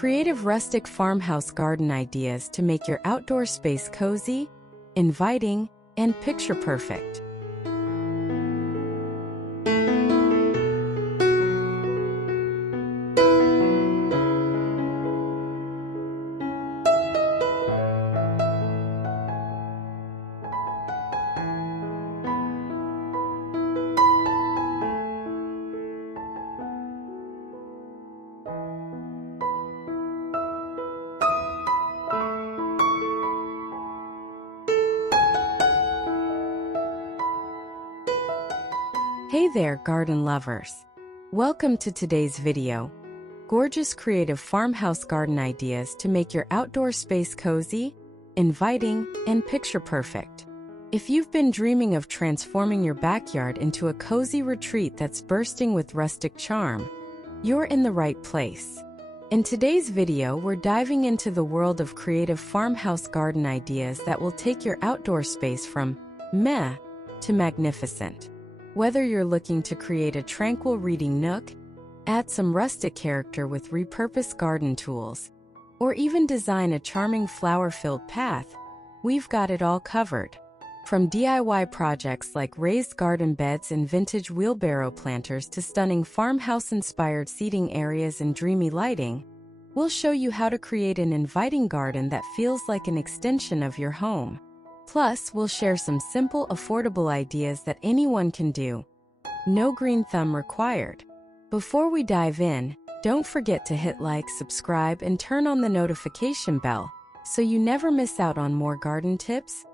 Creative rustic farmhouse garden ideas to make your outdoor space cozy, inviting, and picture perfect. Hey there, garden lovers! Welcome to today's video. Gorgeous creative farmhouse garden ideas to make your outdoor space cozy, inviting, and picture perfect. If you've been dreaming of transforming your backyard into a cozy retreat that's bursting with rustic charm, you're in the right place. In today's video, we're diving into the world of creative farmhouse garden ideas that will take your outdoor space from meh to magnificent. Whether you're looking to create a tranquil reading nook, add some rustic character with repurposed garden tools, or even design a charming flower-filled path, we've got it all covered. From DIY projects like raised garden beds and vintage wheelbarrow planters to stunning farmhouse-inspired seating areas and dreamy lighting, we'll show you how to create an inviting garden that feels like an extension of your home. Plus, we'll share some simple, affordable ideas that anyone can do. No green thumb required. Before we dive in, don't forget to hit like, subscribe, and turn on the notification bell so you never miss out on more garden tips,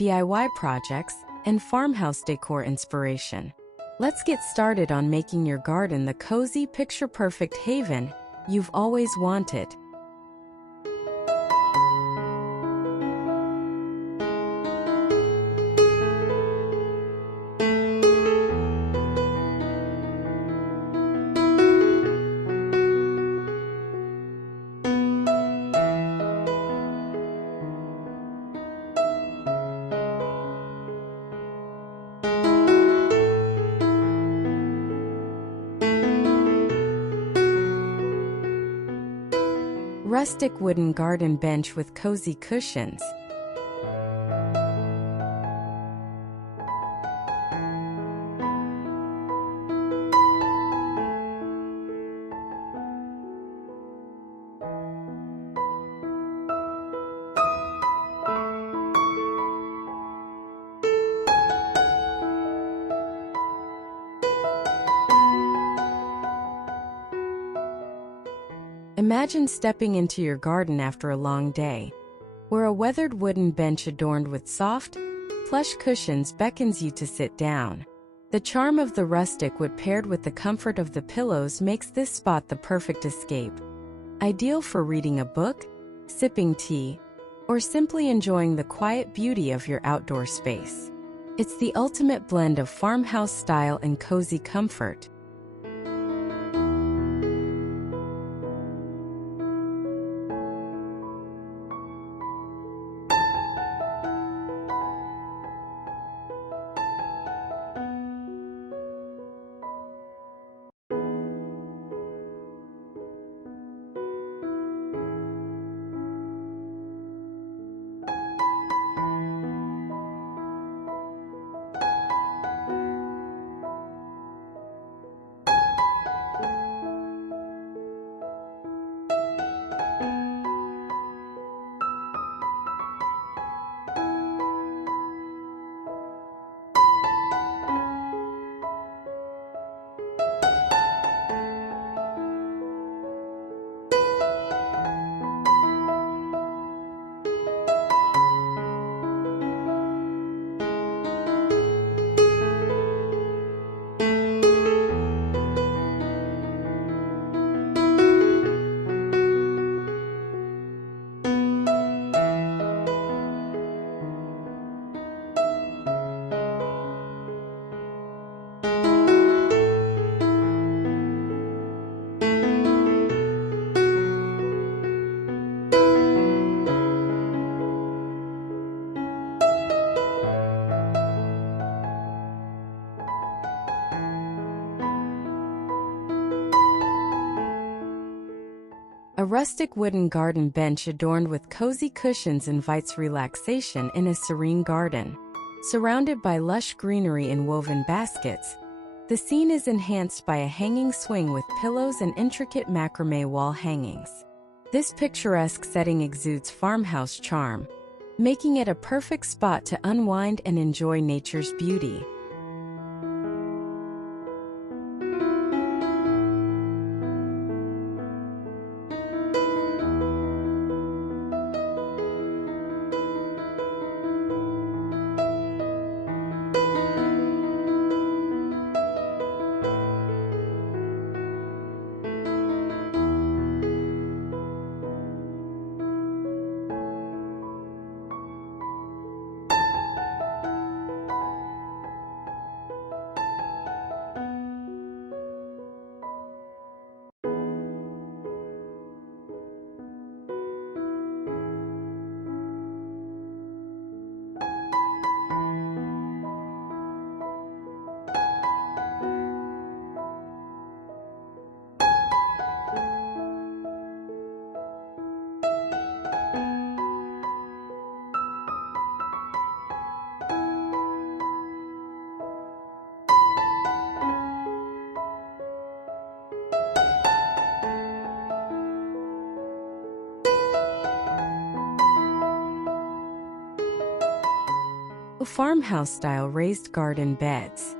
DIY projects, and farmhouse decor inspiration. Let's get started on making your garden the cozy, picture-perfect haven you've always wanted. Rustic wooden garden bench with cozy cushions. Imagine stepping into your garden after a long day, where a weathered wooden bench adorned with soft, plush cushions beckons you to sit down. The charm of the rustic wood paired with the comfort of the pillows makes this spot the perfect escape. Ideal for reading a book, sipping tea, or simply enjoying the quiet beauty of your outdoor space. It's the ultimate blend of farmhouse style and cozy comfort. A rustic wooden garden bench adorned with cozy cushions invites relaxation in a serene garden. Surrounded by lush greenery and woven baskets, the scene is enhanced by a hanging swing with pillows and intricate macrame wall hangings. This picturesque setting exudes farmhouse charm, making it a perfect spot to unwind and enjoy nature's beauty. Farmhouse-style raised garden beds.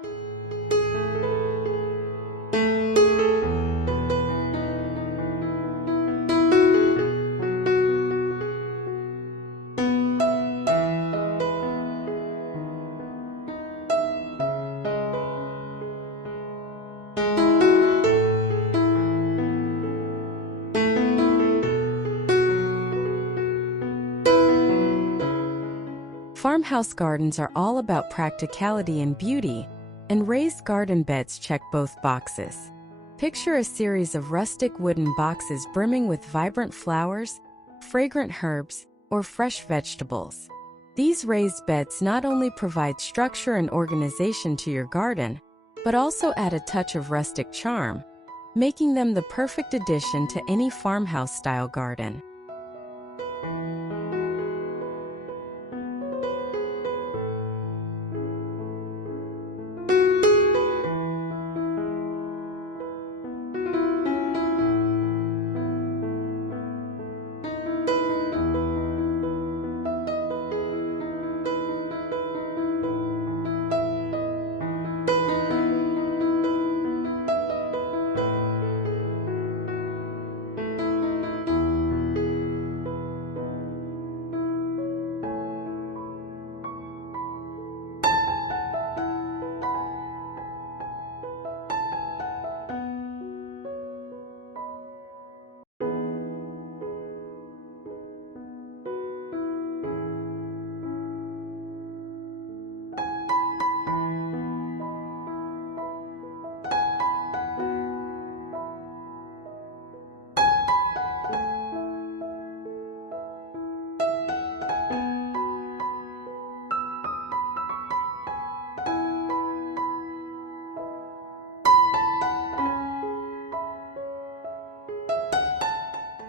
Farmhouse gardens are all about practicality and beauty, and raised garden beds check both boxes. Picture a series of rustic wooden boxes brimming with vibrant flowers, fragrant herbs, or fresh vegetables. These raised beds not only provide structure and organization to your garden, but also add a touch of rustic charm, making them the perfect addition to any farmhouse-style garden.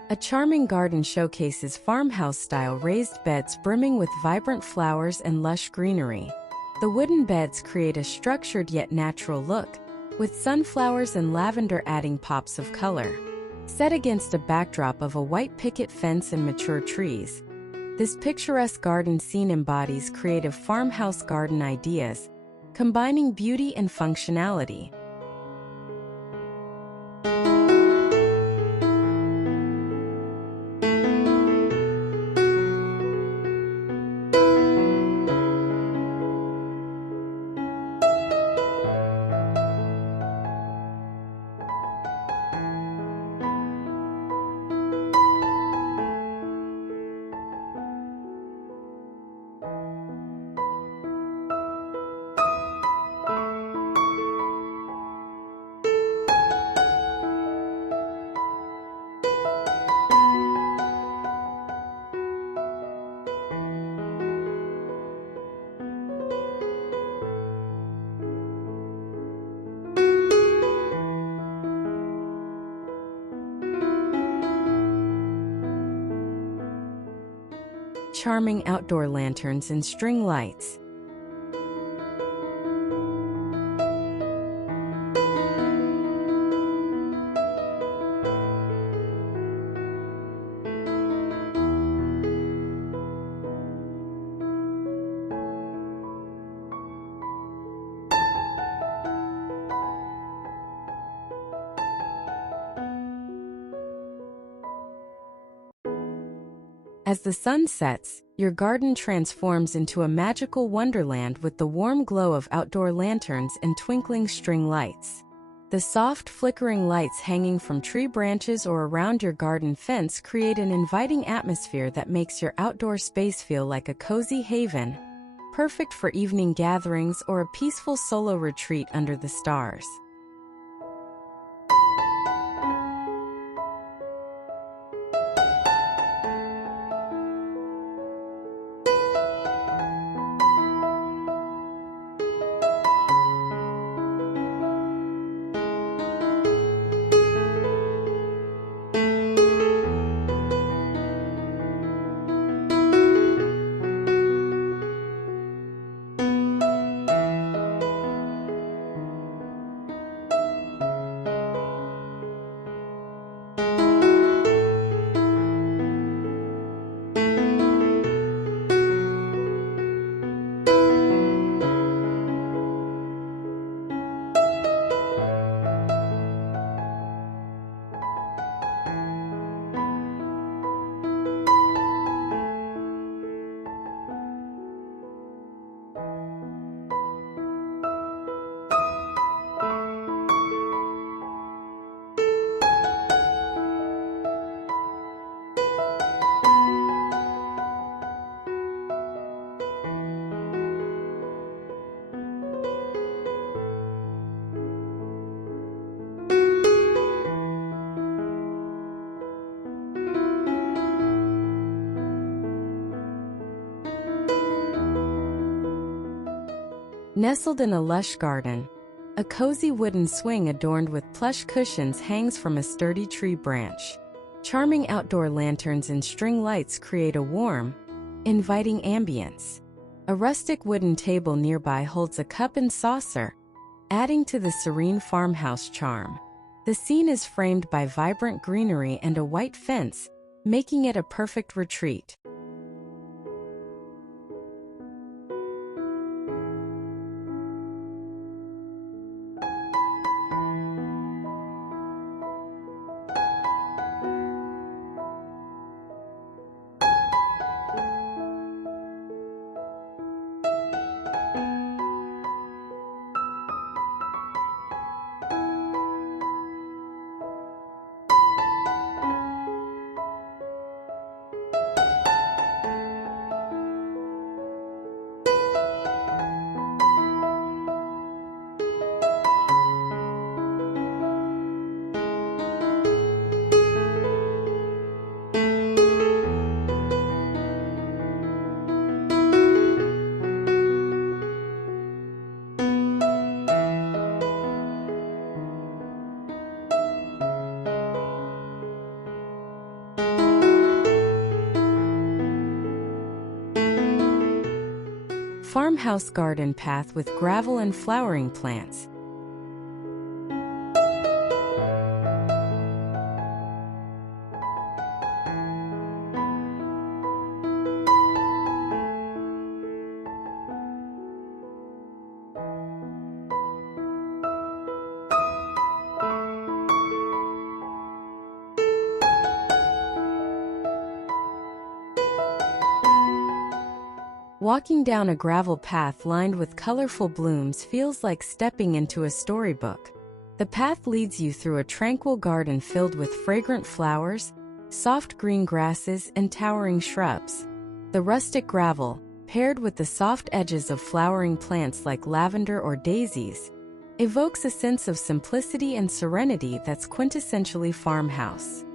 A charming garden showcases farmhouse-style raised beds brimming with vibrant flowers and lush greenery. The wooden beds create a structured yet natural look, with sunflowers and lavender adding pops of color. Set against a backdrop of a white picket fence and mature trees, this picturesque garden scene embodies creative farmhouse garden ideas, combining beauty and functionality. charming outdoor lanterns and string lights. As the sun sets, your garden transforms into a magical wonderland with the warm glow of outdoor lanterns and twinkling string lights. The soft, flickering lights hanging from tree branches or around your garden fence create an inviting atmosphere that makes your outdoor space feel like a cozy haven, perfect for evening gatherings or a peaceful solo retreat under the stars. Nestled in a lush garden, a cozy wooden swing adorned with plush cushions hangs from a sturdy tree branch. Charming outdoor lanterns and string lights create a warm, inviting ambience. A rustic wooden table nearby holds a cup and saucer, adding to the serene farmhouse charm. The scene is framed by vibrant greenery and a white fence, making it a perfect retreat. Farmhouse garden path with gravel and flowering plants. Walking down a gravel path lined with colorful blooms feels like stepping into a storybook. The path leads you through a tranquil garden filled with fragrant flowers, soft green grasses, and towering shrubs. The rustic gravel, paired with the soft edges of flowering plants like lavender or daisies, evokes a sense of simplicity and serenity that's quintessentially farmhouse.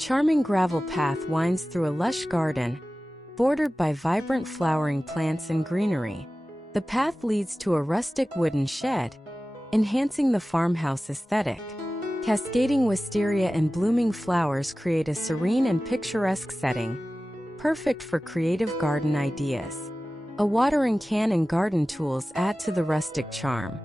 charming gravel path winds through a lush garden, bordered by vibrant flowering plants and greenery. The path leads to a rustic wooden shed, enhancing the farmhouse aesthetic. Cascading wisteria and blooming flowers create a serene and picturesque setting, perfect for creative garden ideas. A watering can and garden tools add to the rustic charm.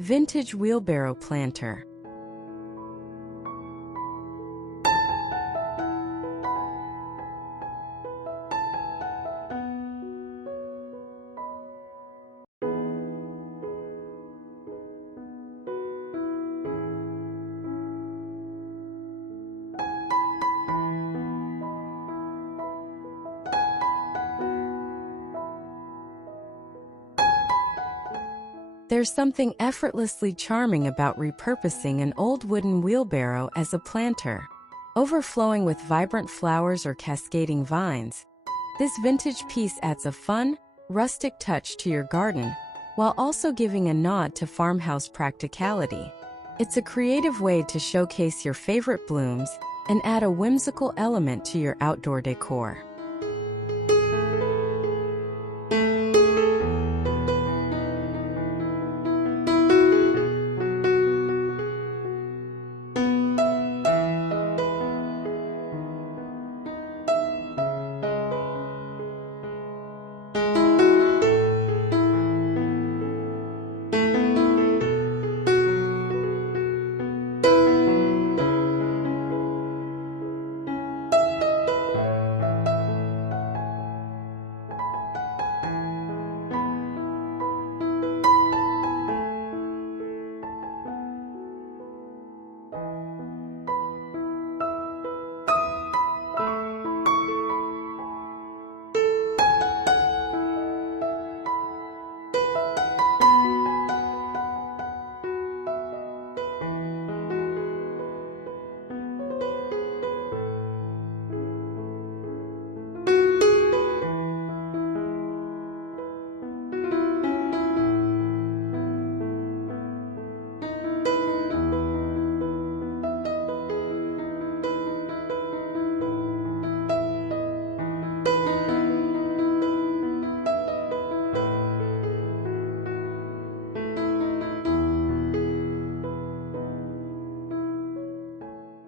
Vintage wheelbarrow planter. There's something effortlessly charming about repurposing an old wooden wheelbarrow as a planter. Overflowing with vibrant flowers or cascading vines, this vintage piece adds a fun, rustic touch to your garden, while also giving a nod to farmhouse practicality. It's a creative way to showcase your favorite blooms and add a whimsical element to your outdoor decor.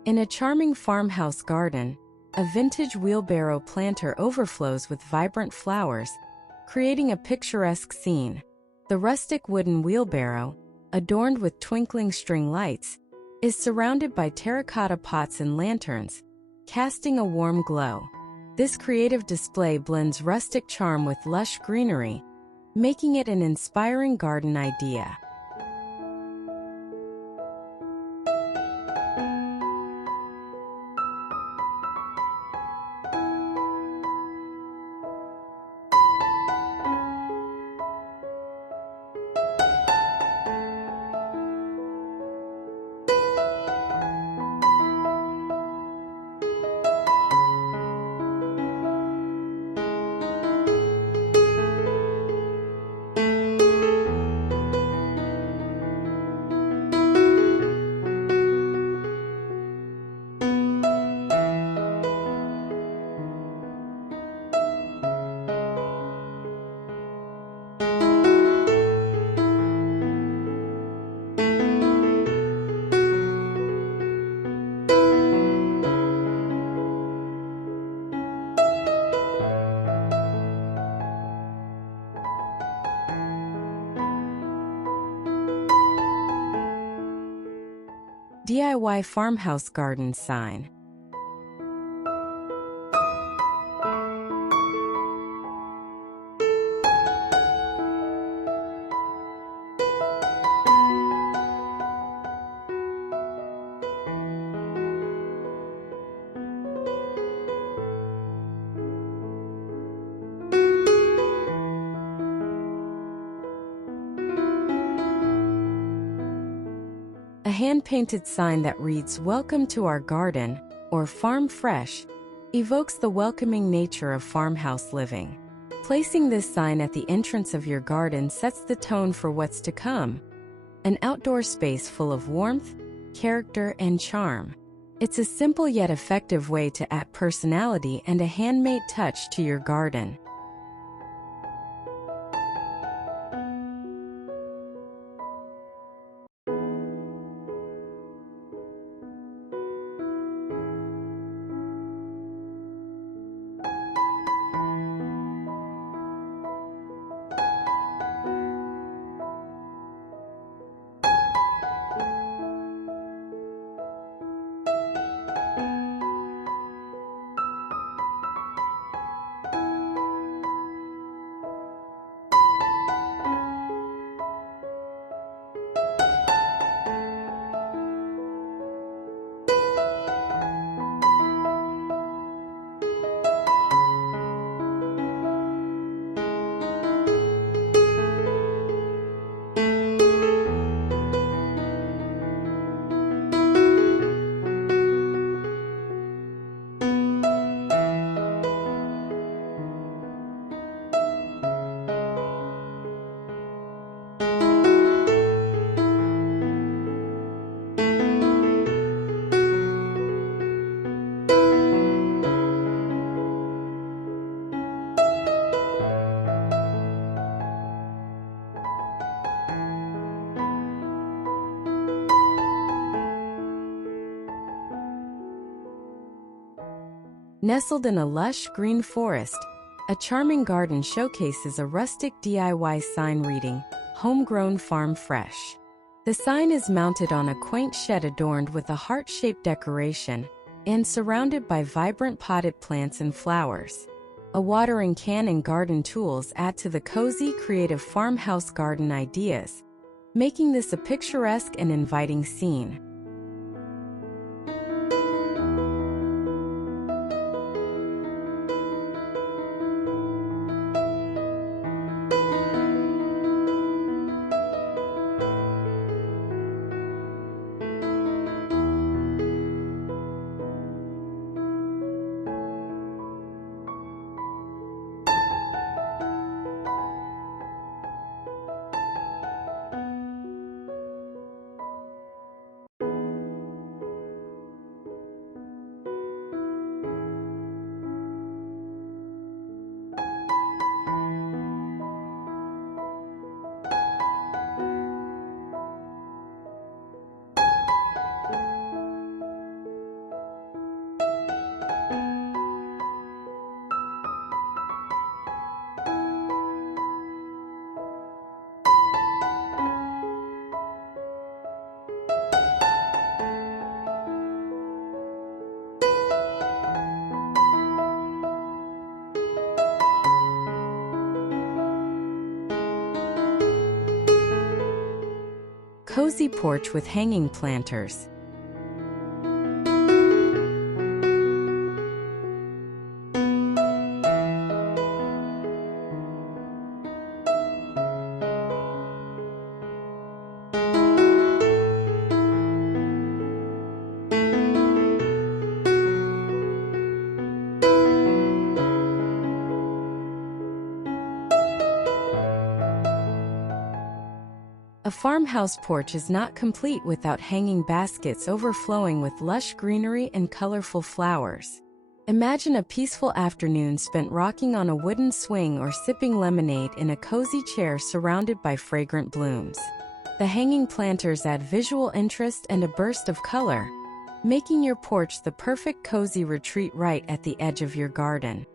In a charming farmhouse garden, a vintage wheelbarrow planter overflows with vibrant flowers, creating a picturesque scene. The rustic wooden wheelbarrow, adorned with twinkling string lights, is surrounded by terracotta pots and lanterns, casting a warm glow. This creative display blends rustic charm with lush greenery, making it an inspiring garden idea. DIY farmhouse garden sign. A hand-painted sign that reads "Welcome to our garden" or "Farm Fresh" evokes the welcoming nature of farmhouse living. Placing this sign at the entrance of your garden sets the tone for what's to come. An outdoor space full of warmth, character, and charm. It's a simple yet effective way to add personality and a handmade touch to your garden. Nestled in a lush green forest, a charming garden showcases a rustic DIY sign reading, "Homegrown Farm Fresh." The sign is mounted on a quaint shed adorned with a heart-shaped decoration and surrounded by vibrant potted plants and flowers. A watering can and garden tools add to the cozy, creative farmhouse garden ideas, making this a picturesque and inviting scene. Cozy porch with hanging planters. A farmhouse porch is not complete without hanging baskets overflowing with lush greenery and colorful flowers. Imagine a peaceful afternoon spent rocking on a wooden swing or sipping lemonade in a cozy chair surrounded by fragrant blooms. The hanging planters add visual interest and a burst of color, making your porch the perfect cozy retreat right at the edge of your garden.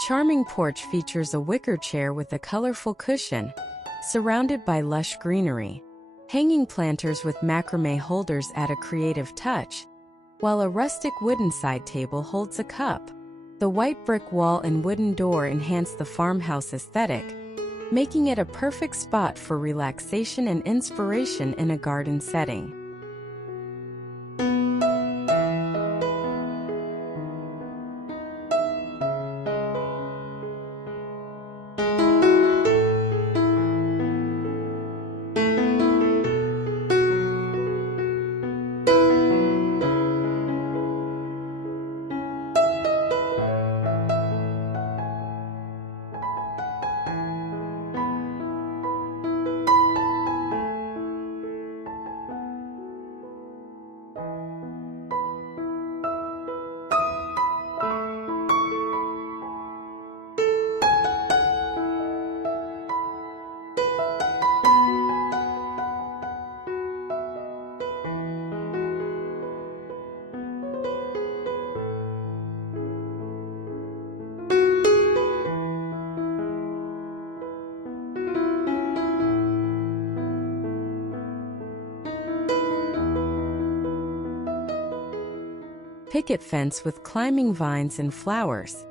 charming porch features a wicker chair with a colorful cushion, surrounded by lush greenery. Hanging planters with macrame holders add a creative touch, while a rustic wooden side table holds a cup. The white brick wall and wooden door enhance the farmhouse aesthetic, making it a perfect spot for relaxation and inspiration in a garden setting. Picket fence with climbing vines and flowers.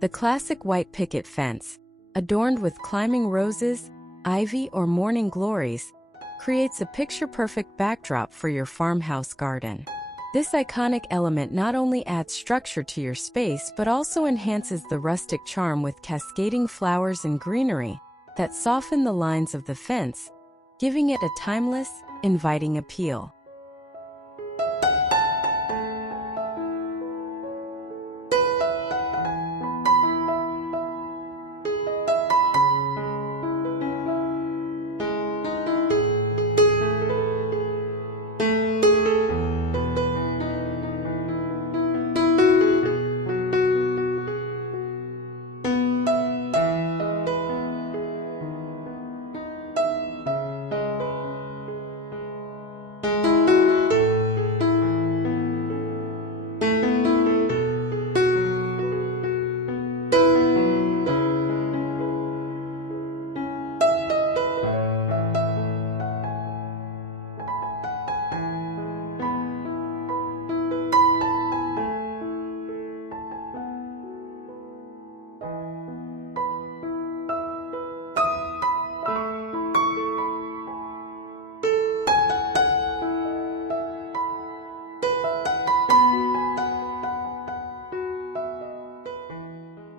The classic white picket fence, adorned with climbing roses, ivy, or morning glories, creates a picture-perfect backdrop for your farmhouse garden. This iconic element not only adds structure to your space but also enhances the rustic charm with cascading flowers and greenery that soften the lines of the fence, giving it a timeless, inviting appeal.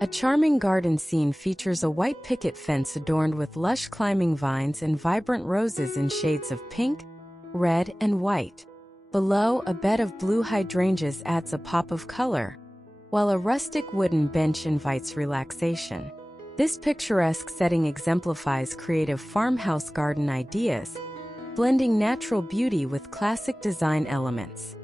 A charming garden scene features a white picket fence adorned with lush climbing vines and vibrant roses in shades of pink, red, and white. Below, a bed of blue hydrangeas adds a pop of color, while a rustic wooden bench invites relaxation. This picturesque setting exemplifies creative farmhouse garden ideas, blending natural beauty with classic design elements.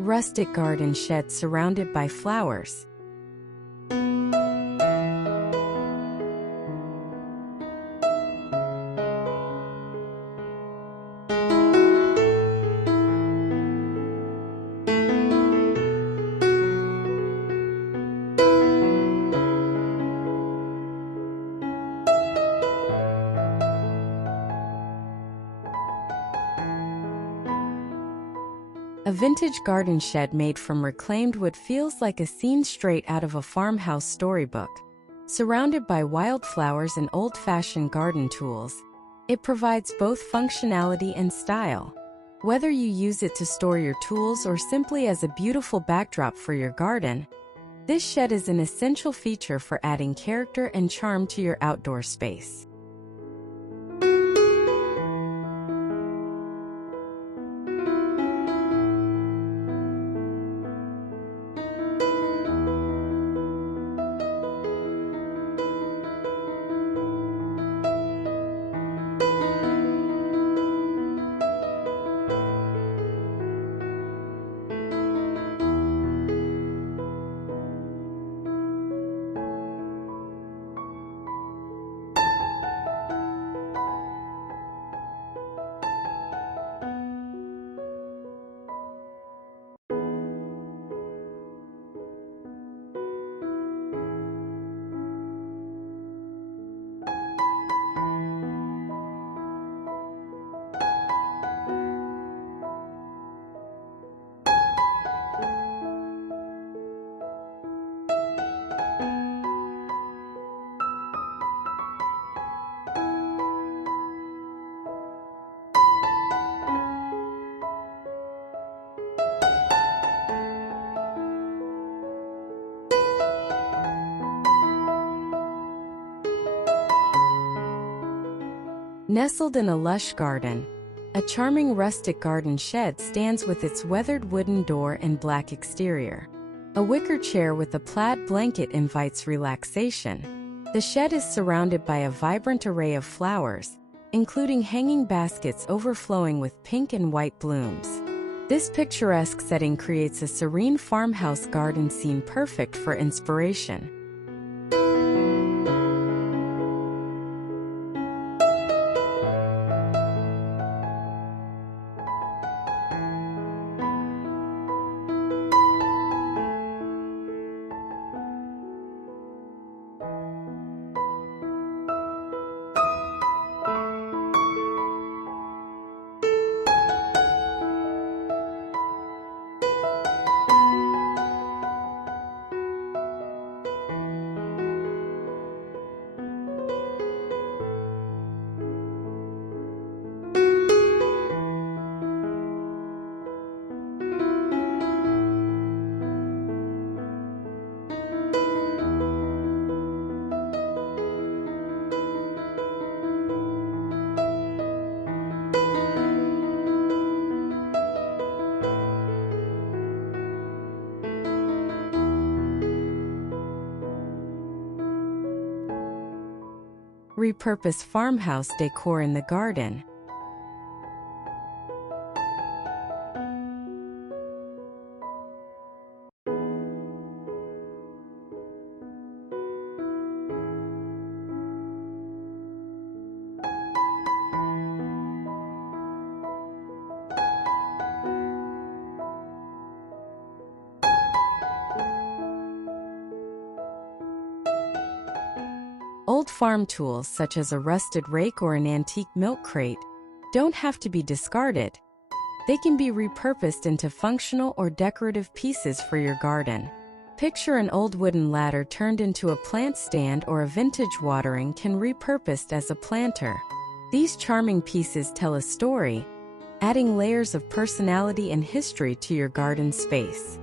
Rustic garden shed surrounded by flowers. A vintage garden shed made from reclaimed wood feels like a scene straight out of a farmhouse storybook. Surrounded by wildflowers and old-fashioned garden tools, it provides both functionality and style. Whether you use it to store your tools or simply as a beautiful backdrop for your garden, this shed is an essential feature for adding character and charm to your outdoor space. Nestled in a lush garden, a charming rustic garden shed stands with its weathered wooden door and black exterior. A wicker chair with a plaid blanket invites relaxation. The shed is surrounded by a vibrant array of flowers, including hanging baskets overflowing with pink and white blooms. This picturesque setting creates a serene farmhouse garden scene perfect for inspiration. Repurposed farmhouse decor in the garden. Old farm tools such as a rusted rake or an antique milk crate don't have to be discarded. They can be repurposed into functional or decorative pieces for your garden. Picture an old wooden ladder turned into a plant stand or a vintage watering can be repurposed as a planter. These charming pieces tell a story, adding layers of personality and history to your garden space.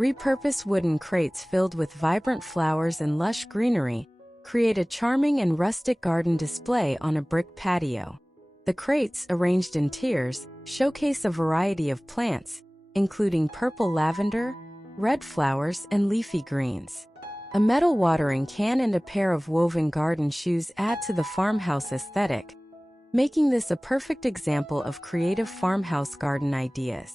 Repurposed wooden crates filled with vibrant flowers and lush greenery create a charming and rustic garden display on a brick patio. The crates, arranged in tiers, showcase a variety of plants, including purple lavender, red flowers, and leafy greens. A metal watering can and a pair of woven garden shoes add to the farmhouse aesthetic, making this a perfect example of creative farmhouse garden ideas.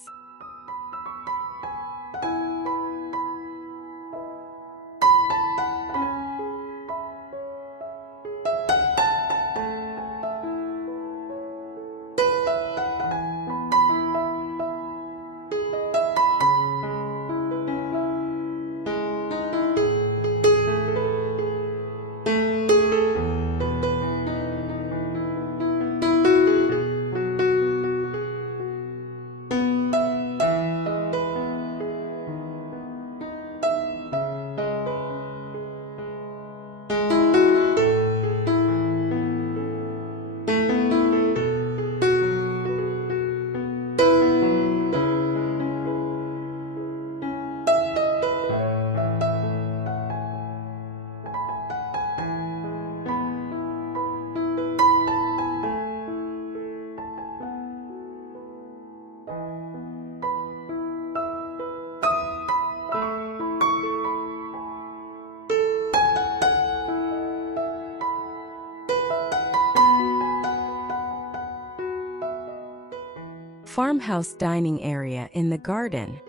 Farmhouse dining area in the garden.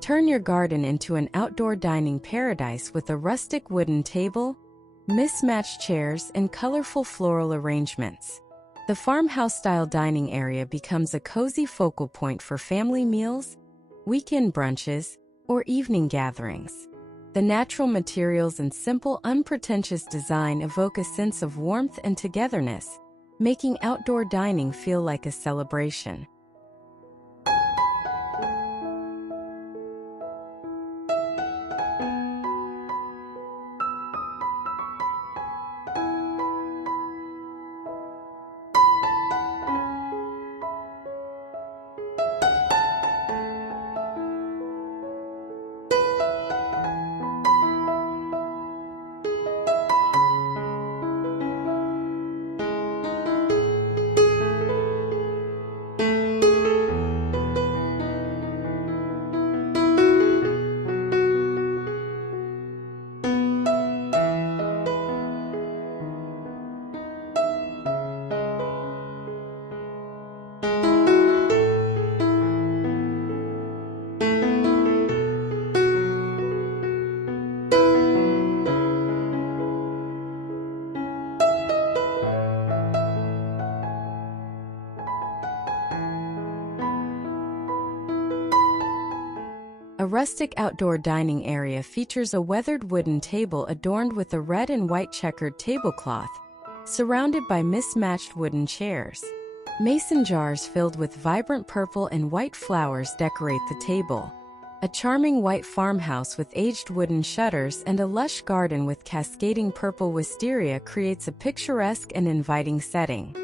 Turn your garden into an outdoor dining paradise with a rustic wooden table, mismatched chairs, and colorful floral arrangements. The farmhouse-style dining area becomes a cozy focal point for family meals, weekend brunches, or evening gatherings. The natural materials and simple, unpretentious design evoke a sense of warmth and togetherness, making outdoor dining feel like a celebration. A rustic outdoor dining area features a weathered wooden table adorned with a red and white checkered tablecloth, surrounded by mismatched wooden chairs. Mason jars filled with vibrant purple and white flowers decorate the table. A charming white farmhouse with aged wooden shutters and a lush garden with cascading purple wisteria creates a picturesque and inviting setting.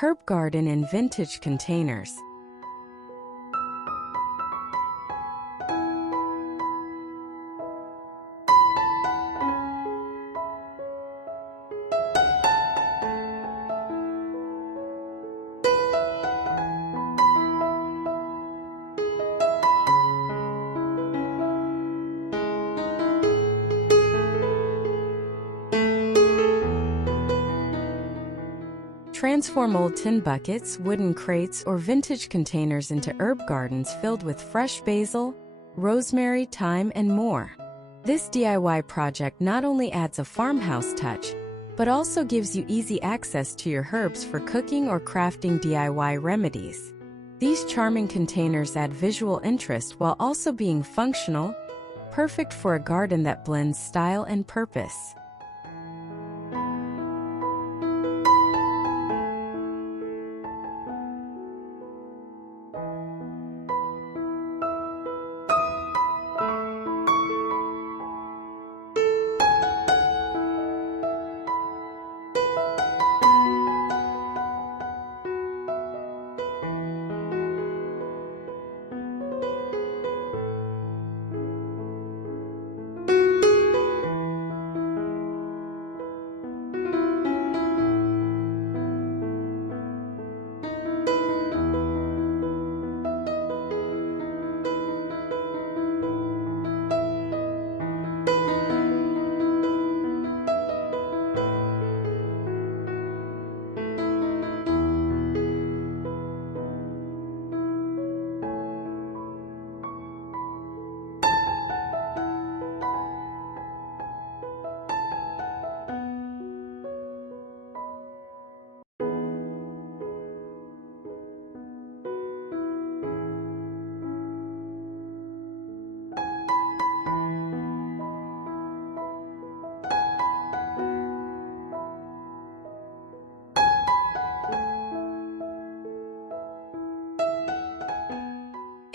Herb garden in vintage containers. Transform old tin buckets, wooden crates, or vintage containers into herb gardens filled with fresh basil, rosemary, thyme, and more. This DIY project not only adds a farmhouse touch, but also gives you easy access to your herbs for cooking or crafting DIY remedies. These charming containers add visual interest while also being functional, perfect for a garden that blends style and purpose.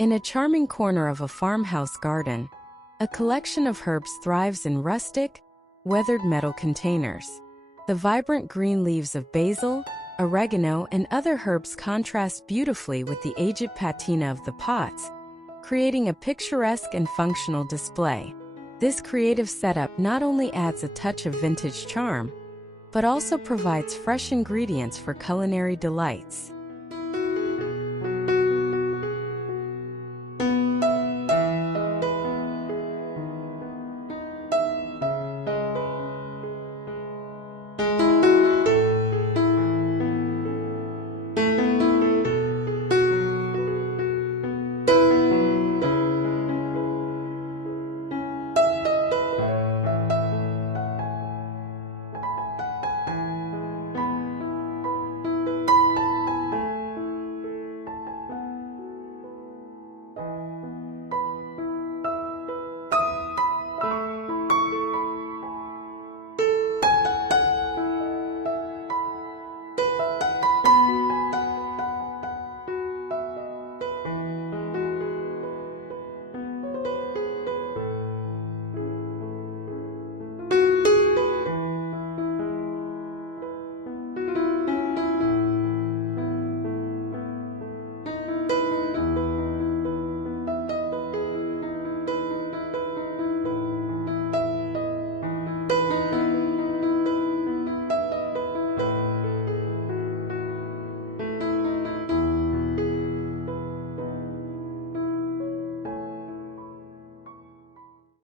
In a charming corner of a farmhouse garden, a collection of herbs thrives in rustic, weathered metal containers. The vibrant green leaves of basil, oregano, and other herbs contrast beautifully with the aged patina of the pots, creating a picturesque and functional display. This creative setup not only adds a touch of vintage charm, but also provides fresh ingredients for culinary delights.